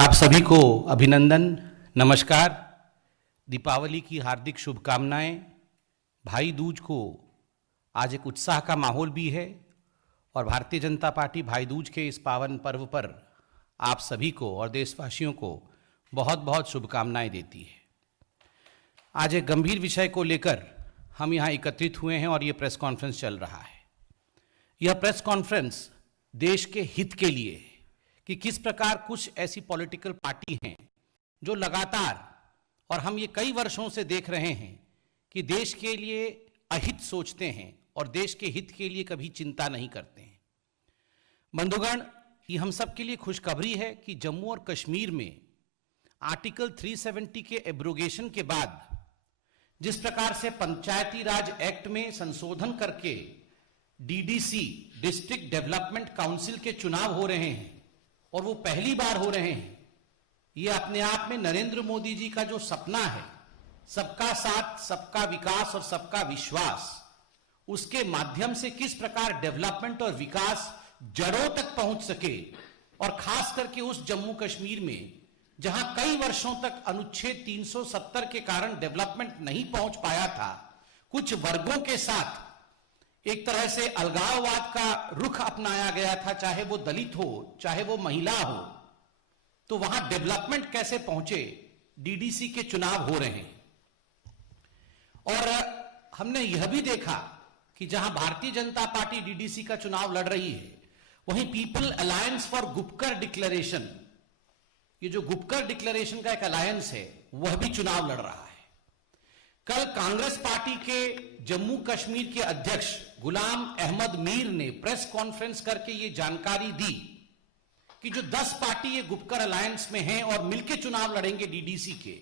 आप सभी को अभिनंदन, नमस्कार। दीपावली की हार्दिक शुभकामनाएं। भाई दूज को आज एक उत्साह का माहौल भी है और भारतीय जनता पार्टी भाई दूज के इस पावन पर्व पर आप सभी को और देशवासियों को बहुत बहुत शुभकामनाएं देती है। आज एक गंभीर विषय को लेकर हम यहाँ एकत्रित हुए हैं और ये प्रेस कॉन्फ्रेंस चल रहा है। यह प्रेस कॉन्फ्रेंस देश के हित के लिए है कि किस प्रकार कुछ ऐसी पॉलिटिकल पार्टी हैं जो लगातार, और हम ये कई वर्षों से देख रहे हैं कि देश के लिए अहित सोचते हैं और देश के हित के लिए कभी चिंता नहीं करते हैं। बंधुगण, ये हम सब के लिए खुशखबरी है कि जम्मू और कश्मीर में आर्टिकल 370 के एब्रोगेशन के बाद जिस प्रकार से पंचायती राज एक्ट में संशोधन करके डीडीसी, डिस्ट्रिक्ट डेवलपमेंट काउंसिल के चुनाव हो रहे हैं और वो पहली बार हो रहे हैं, ये अपने आप में नरेंद्र मोदी जी का जो सपना है, सबका साथ, सबका विकास और सबका विश्वास, उसके माध्यम से किस प्रकार डेवलपमेंट और विकास जड़ों तक पहुंच सके, और खास करके उस जम्मू कश्मीर में जहां कई वर्षों तक अनुच्छेद 370 के कारण डेवलपमेंट नहीं पहुंच पाया था, कुछ वर्गों के साथ एक तरह से अलगाववाद का रुख अपनाया गया था, चाहे वो दलित हो चाहे वो महिला हो, तो वहां डेवलपमेंट कैसे पहुंचे, डीडीसी के चुनाव हो रहे हैं। और हमने यह भी देखा कि जहां भारतीय जनता पार्टी डीडीसी का चुनाव लड़ रही है, वहीं people alliance for Gupkar declaration, ये जो गुपकर डिक्लेरेशन का एक अलायंस है, वह भी चुनाव लड़ रहा है। कल कांग्रेस पार्टी के जम्मू कश्मीर के अध्यक्ष गुलाम अहमद मीर ने प्रेस कॉन्फ्रेंस करके ये जानकारी दी कि जो 10 पार्टी ये गुपकर अलायंस में हैं और मिलकर चुनाव लड़ेंगे डीडीसी के,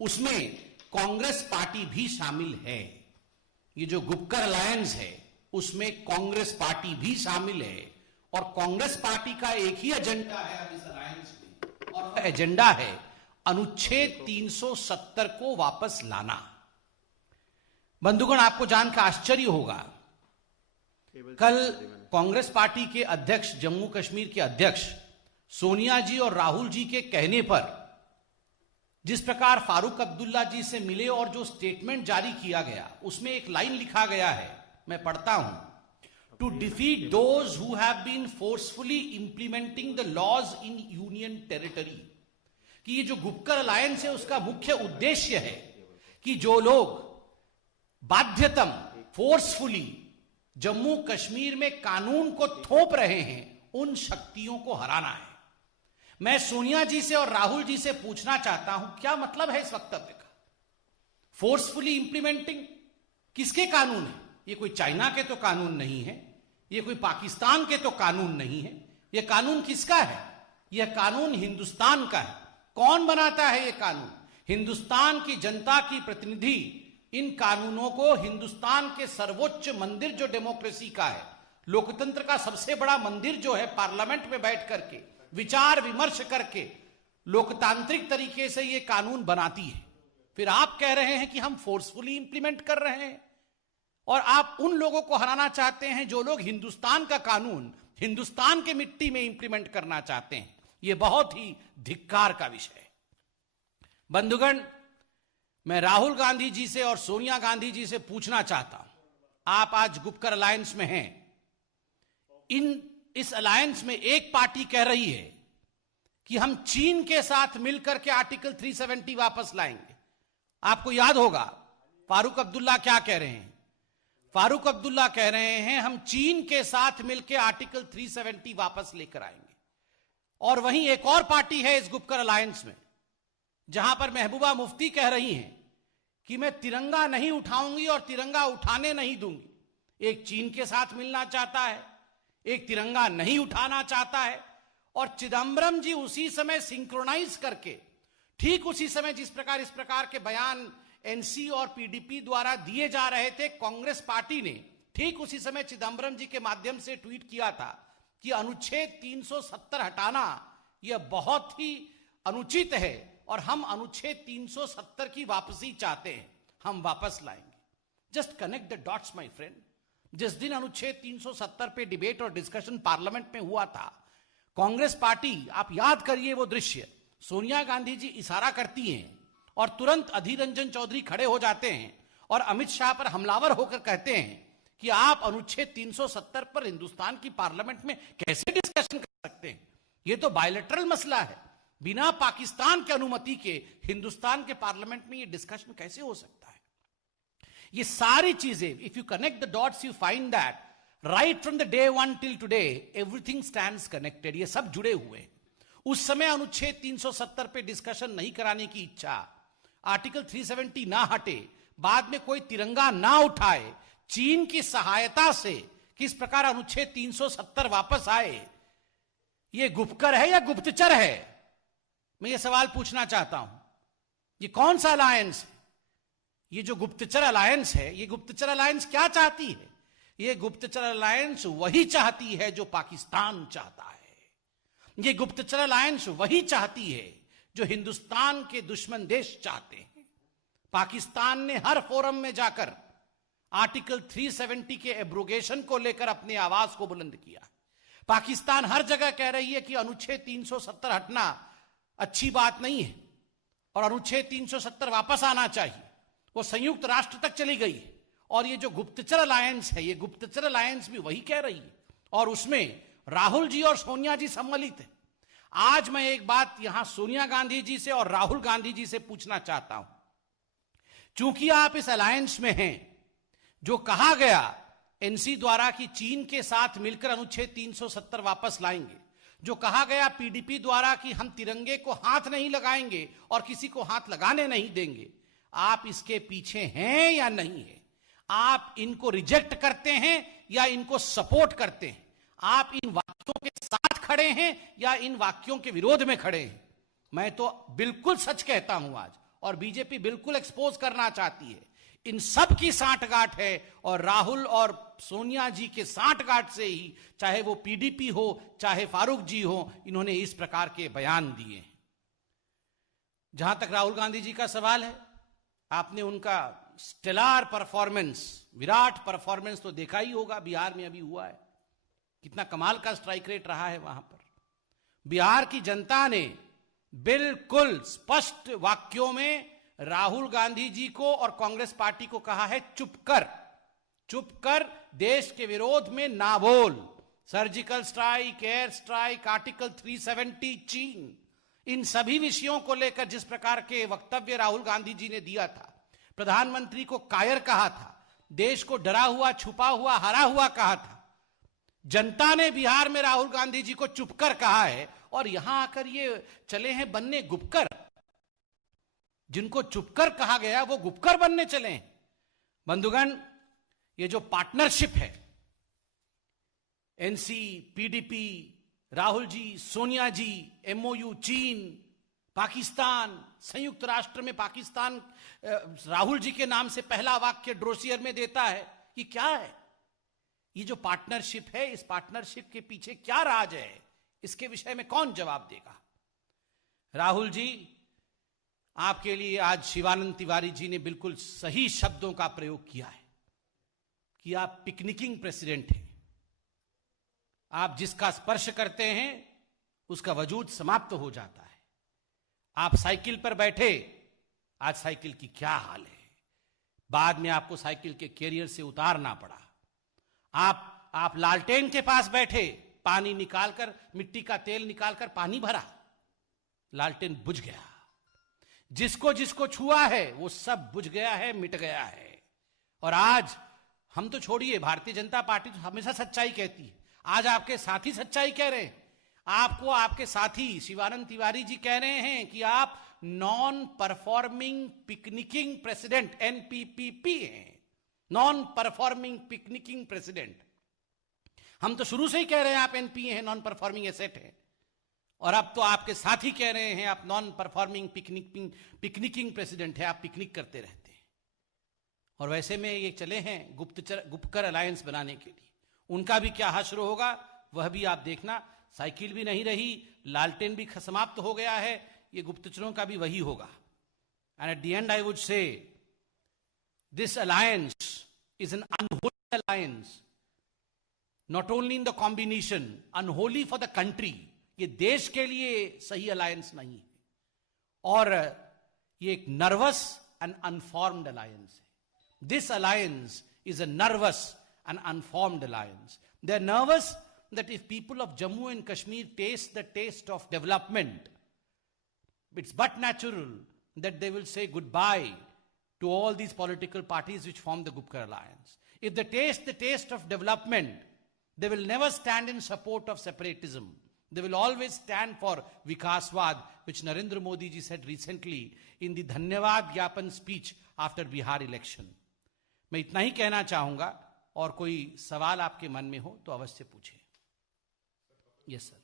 उसमें कांग्रेस पार्टी भी शामिल है। ये जो गुपकर अलायंस है उसमें कांग्रेस पार्टी भी शामिल है और कांग्रेस पार्टी का एक ही एजेंडा है इस अलायंस में, और वह एजेंडा है अनुच्छेद 370 को वापस लाना। बंधुगण, आपको जानकर आश्चर्य होगा, कल कांग्रेस पार्टी के अध्यक्ष, जम्मू कश्मीर के अध्यक्ष सोनिया जी और राहुल जी के कहने पर जिस प्रकार फारूक अब्दुल्ला जी से मिले और जो स्टेटमेंट जारी किया गया, उसमें एक लाइन लिखा गया है, मैं पढ़ता हूं, to defeat those who have been forcefully implementing the laws in union territory. कि ये जो गुपकर अलायंस है उसका मुख्य उद्देश्य है कि जो लोग बाध्यतम, फोर्सफुली जम्मू कश्मीर में कानून को थोप रहे हैं, उन शक्तियों को हराना है। मैं सोनिया जी से और राहुल जी से पूछना चाहता हूं, क्या मतलब है इस वक्तव्य का? फोर्सफुली इंप्लीमेंटिंग किसके कानून है? ये कोई चाइना के तो कानून नहीं है, ये कोई पाकिस्तान के तो कानून नहीं है, ये कानून किसका है? यह कानून हिंदुस्तान का है। कौन बनाता है ये कानून? हिंदुस्तान की जनता की प्रतिनिधि इन कानूनों को हिंदुस्तान के सर्वोच्च मंदिर जो डेमोक्रेसी का है, लोकतंत्र का सबसे बड़ा मंदिर जो है, पार्लियामेंट में बैठ करके विचार विमर्श करके लोकतांत्रिक तरीके से ये कानून बनाती है। फिर आप कह रहे हैं कि हम फोर्सफुली इंप्लीमेंट कर रहे हैं, और आप उन लोगों को हराना चाहते हैं जो लोग हिंदुस्तान का कानून हिंदुस्तान के मिट्टी में इंप्लीमेंट करना चाहते हैं। यह बहुत ही धिक्कार का विषय है। बंधुगण, मैं राहुल गांधी जी से और सोनिया गांधी जी से पूछना चाहता हूं, आप आज गुपकर अलायंस में हैं, इस अलायंस में एक पार्टी कह रही है कि हम चीन के साथ मिलकर के आर्टिकल 370 वापस लाएंगे। आपको याद होगा फारूक अब्दुल्ला क्या कह रहे हैं? फारूक अब्दुल्ला कह रहे हैं हम चीन के साथ मिलकर आर्टिकल 370 वापस लेकर आएंगे। और वहीं एक और पार्टी है इस गुपकर अलायंस में, जहां पर महबूबा मुफ्ती कह रही हैं कि मैं तिरंगा नहीं उठाऊंगी और तिरंगा उठाने नहीं दूंगी। एक चीन के साथ मिलना चाहता है, एक तिरंगा नहीं उठाना चाहता है, और चिदंबरम जी उसी समय सिंक्रोनाइज करके, ठीक उसी समय जिस प्रकार इस प्रकार के बयान एनसी और पीडीपी द्वारा दिए जा रहे थे, कांग्रेस पार्टी ने ठीक उसी समय चिदंबरम जी के माध्यम से ट्वीट किया था कि अनुच्छेद 370 हटाना यह बहुत ही अनुचित है और हम अनुच्छेद 370 की वापसी चाहते हैं, हम वापस लाएंगे। Just connect the dots my friend. जिस दिन अनुच्छेद 370 पे डिबेट और डिस्कशन पार्लियामेंट में हुआ था, कांग्रेस पार्टी, आप याद करिए वो दृश्य, सोनिया गांधी जी इशारा करती हैं और तुरंत अधीर रंजन चौधरी खड़े हो जाते हैं और अमित शाह पर हमलावर होकर कहते हैं कि आप अनुच्छेद 370 पर हिंदुस्तान की पार्लियामेंट में कैसे डिस्कशन कर सकते हैं? यह तो बायलैटरल मसला है, बिना पाकिस्तान की अनुमति के हिंदुस्तान के पार्लियामेंट में यह डिस्कशन कैसे हो सकता है? ये सारी चीजें, if you connect the dots you find that right from the day one till today everything stands connected. ये सब जुड़े हुए हैं। उस समय अनुच्छेद 370 पे डिस्कशन नहीं कराने की इच्छा, आर्टिकल 370 ना हटे, बाद में कोई तिरंगा ना उठाए, चीन की सहायता से किस प्रकार अनुच्छेद 370 वापस आए, ये गुपकर है या गुप्तचर है? मैं ये सवाल पूछना चाहता हूं। ये कौन सा अलायंस है? ये जो गुप्तचर अलायंस है, ये गुप्तचर अलायंस क्या चाहती है? ये गुप्तचर अलायंस वही चाहती है जो पाकिस्तान चाहता है। ये गुप्तचर अलायंस वही चाहती है जो हिंदुस्तान के दुश्मन देश चाहते हैं। पाकिस्तान ने हर फोरम में जाकर आर्टिकल 370 के एब्रोगेशन को लेकर अपनी आवाज को बुलंद किया। पाकिस्तान हर जगह कह रही है कि अनुच्छेद 370 हटना अच्छी बात नहीं है और अनुच्छेद 370 वापस आना चाहिए। वो संयुक्त राष्ट्र तक चली गई और ये जो गुप्तचर अलायंस है, ये गुप्तचर अलायंस भी वही कह रही है और उसमें राहुल जी और सोनिया जी सम्मिलित है। आज मैं एक बात यहां सोनिया गांधी जी से और राहुल गांधी जी से पूछना चाहता हूं। चूंकि आप इस अलायंस में हैं, जो कहा गया एनसी द्वारा कि चीन के साथ मिलकर अनुच्छेद 370 वापस लाएंगे, जो कहा गया पीडीपी द्वारा कि हम तिरंगे को हाथ नहीं लगाएंगे और किसी को हाथ लगाने नहीं देंगे, आप इसके पीछे हैं या नहीं है? आप इनको रिजेक्ट करते हैं या इनको सपोर्ट करते हैं? आप इन वाक्यों के साथ खड़े हैं या इन वाक्यों के विरोध में खड़े हैं? मैं तो बिल्कुल सच कहता हूं आज, और बीजेपी बिल्कुल एक्सपोज करना चाहती है। इन सब की सांठगांठ है और राहुल और सोनिया जी के सांठगांठ से ही, चाहे वो पीडीपी हो चाहे फारूक जी हो, इन्होंने इस प्रकार के बयान दिए हैं। जहां तक राहुल गांधी जी का सवाल है, आपने उनका स्टेलार परफॉर्मेंस, विराट परफॉर्मेंस तो देखा ही होगा। बिहार में अभी हुआ है, कितना कमाल का स्ट्राइक रेट रहा है वहां पर। बिहार की जनता ने बिल्कुल स्पष्ट वाक्यों में राहुल गांधी जी को और कांग्रेस पार्टी को कहा है, चुप कर, देश के विरोध में ना बोल। Surgical strike, air strike, article 370, चीन, इन सभी विषयों को लेकर जिस प्रकार के वक्तव्य राहुल गांधी जी ने दिया था, प्रधानमंत्री को कायर कहा था, देश को डरा हुआ, छुपा हुआ, हरा हुआ कहा था, जनता ने बिहार में राहुल गांधी जी को चुप कर कहा है और यहां आकर ये चले हैं बनने गुपकर। जिनको चुपकर कहा गया वो गुपकर बनने चले हैं। बंधुगण, ये जो पार्टनरशिप है, एनसी, पीडीपी, राहुल जी, सोनिया जी, एमओयू, चीन, पाकिस्तान, संयुक्त राष्ट्र में पाकिस्तान राहुल जी के नाम से पहला वाक्य ड्रोसियर में देता है, ये क्या है? ये जो पार्टनरशिप है, इस पार्टनरशिप के पीछे क्या राज है? इसके विषय में कौन जवाब देगा? राहुल जी, आपके लिए आज शिवानंद तिवारी जी ने बिल्कुल सही शब्दों का प्रयोग किया है कि आप पिकनिकिंग प्रेसिडेंट हैं। आप जिसका स्पर्श करते हैं उसका वजूद समाप्त हो जाता है। आप साइकिल पर बैठे, आज साइकिल की क्या हाल है, बाद में आपको साइकिल के कैरियर से उतारना पड़ा। आप लालटेन के पास बैठे, पानी निकालकर, मिट्टी का तेल निकालकर पानी भरा, लालटेन बुझ गया। जिसको जिसको छुआ है वो सब बुझ गया है, मिट गया है। और आज हम तो छोड़िए, भारतीय जनता पार्टी तो हमेशा सच्चाई कहती है, आज आपके साथी सच्चाई कह रहे हैं। आपको आपके साथी शिवानंद तिवारी जी कह रहे हैं कि आप नॉन परफॉर्मिंग पिकनिकिंग प्रेसिडेंट, एनपीपीपी हैं, नॉन परफॉर्मिंग पिकनिकिंग प्रेसिडेंट। हम तो शुरू से ही कह रहे हैं आप एनपीए हैं, नॉन परफॉर्मिंग एसेट है, और अब तो आपके साथी कह रहे हैं आप नॉन परफॉर्मिंग पिकनिकिंग प्रेसिडेंट है, आप पिकनिक करते रहते हैं। और वैसे में ये चले हैं गुपकर अलायंस बनाने के लिए। उनका भी क्या हश्र होगा वह भी आप देखना। साइकिल भी नहीं रही, लालटेन भी समाप्त हो गया है, ये गुप्तचरों का भी वही होगा। And at the and I would say this alliance is an unholy alliance, not only in the combination, unholy for the country. ये देश के लिए सही अलायंस नहीं है। और ये एक नर्वस एंड अनफॉर्म्ड अलायंस है. This alliance is a nervous and unformed alliance. They're nervous that if people of Jammu and Kashmir taste the taste of development, it's but natural that they will say goodbye to all these political parties which form the Gupkar alliance. If they taste the taste of development, they will never stand in support of separatism. They will always stand for Vikaswad, which Narendra Modi ji said recently in the Dhanyavad Gyapan speech after Bihar election. मैं इतना ही कहना चाहूंगा, और कोई सवाल आपके मन में हो तो अवश्य पूछिए. Yes sir.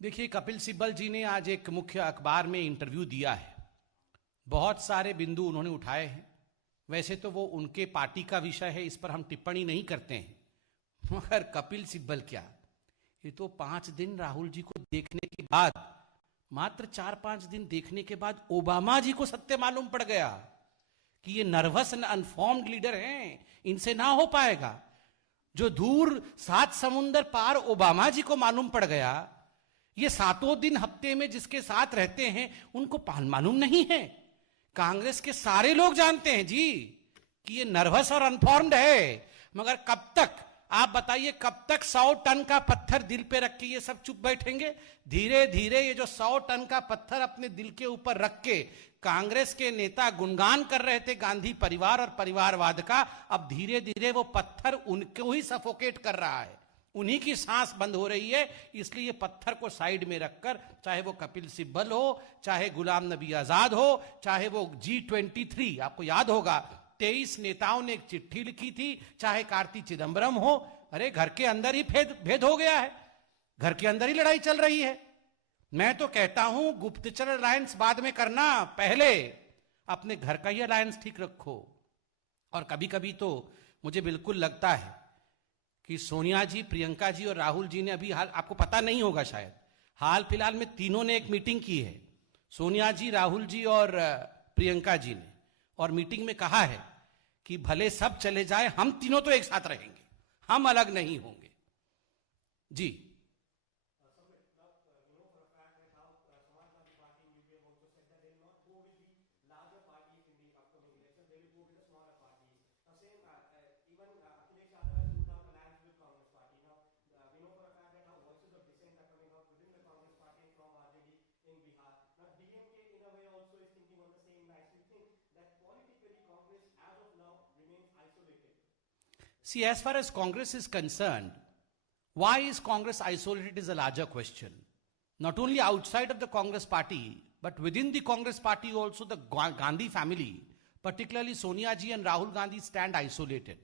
देखिए, कपिल सिब्बल जी ने आज एक मुख्य अखबार में इंटरव्यू दिया है. बहुत सारे बिंदु उन्होंने उठाए हैं. वैसे तो वो उनके पार्टी का विषय है, इस पर हम टिप्पणी नहीं करते हैं. मगर कपिल सिब्बल क्या, ये तो 5 दिन राहुल जी को देखने के बाद, मात्र 4-5 दिन देखने के बाद ओबामा जी को सत्य मालूम पड़ गया कि ये नर्वस एंड अनफॉर्म्ड लीडर हैं, इनसे ना हो पाएगा. जो दूर 7 समुंदर पार ओबामा जी को मालूम पड़ गया, ये 7 दिन हफ्ते में जिसके साथ रहते हैं उनको मालूम नहीं है. कांग्रेस के सारे लोग जानते हैं जी कि ये नर्वस और अनफॉर्म्ड है. मगर कब तक, आप बताइए, कब तक 100 टन का पत्थर दिल पे रख के ये सब चुप बैठेंगे? धीरे धीरे ये जो 100 टन का पत्थर अपने दिल के ऊपर रख के कांग्रेस के नेता गुणगान कर रहे थे गांधी परिवार और परिवारवाद का, अब धीरे धीरे वो पत्थर उनको ही सफोकेट कर रहा है. उन्हीं की सांस बंद हो रही है. इसलिए ये पत्थर को साइड में रखकर, चाहे वो कपिल सिब्बल हो, चाहे गुलाम नबी आजाद हो, चाहे वो G23, आपको याद होगा 23 नेताओं ने एक चिट्ठी लिखी थी, चाहे कार्ति चिदंबरम हो. अरे घर के अंदर ही भेद हो गया है, घर के अंदर ही लड़ाई चल रही है. मैं तो कहता हूं गुप्तचर अलायंस बाद में करना, पहले अपने घर का ही अलायंस ठीक रखो. और कभी कभी तो मुझे बिल्कुल लगता है कि सोनिया जी, प्रियंका जी और राहुल जी ने अभी, हाल आपको पता नहीं होगा शायद, हाल फिलहाल में तीनों ने एक मीटिंग की है, सोनिया जी, राहुल जी और प्रियंका जी ने. और मीटिंग में कहा है कि भले सब चले जाए, हम तीनों तो एक साथ रहेंगे, हम अलग नहीं होंगे. जी. See, as far as Congress is concerned, why is Congress isolated is a larger question. Not only outside of the Congress party, but within the Congress party also, the Gandhi family, particularly Sonia ji and Rahul Gandhi, stand isolated.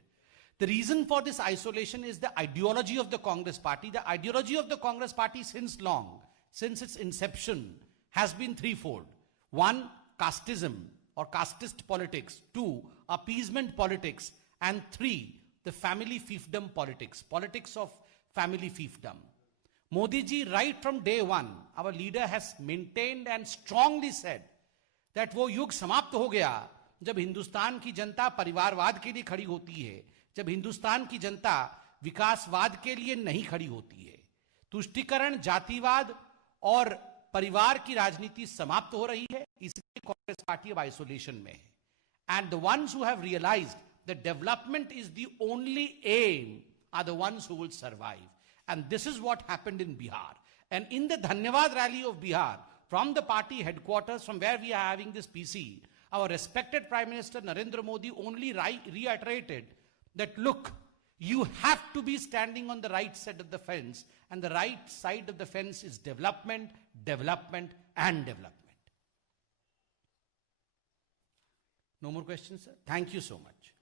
The reason for this isolation is the ideology of the Congress party. The ideology of the Congress party since long, since its inception, has been threefold. 1, casteism or casteist politics. 2, appeasement politics. And 3, the family fiefdom politics, politics of family fiefdom. Modi ji, right from day one, our leader has maintained and strongly said that वो युग समाप्त हो गया जब हिंदुस्तान की जनता परिवारवाद के लिए खड़ी होती है, जब हिंदुस्तान की जनता विकासवाद के लिए नहीं खड़ी होती है. तुष्टीकरण, जातिवाद और परिवार की राजनीति समाप्त हो रही है, इसलिए कांग्रेस पार्टी अब आइसोलेशन में है. And the ones who have realized that development is the only aim are the ones who will survive. And this is what happened in Bihar. And in the Dhanyavad rally of Bihar, from the party headquarters, from where we are having this PC, our respected Prime Minister Narendra Modi only reiterated that, look, you have to be standing on the right side of the fence, and the right side of the fence is development, development, and development. No more questions, sir? Thank you so much.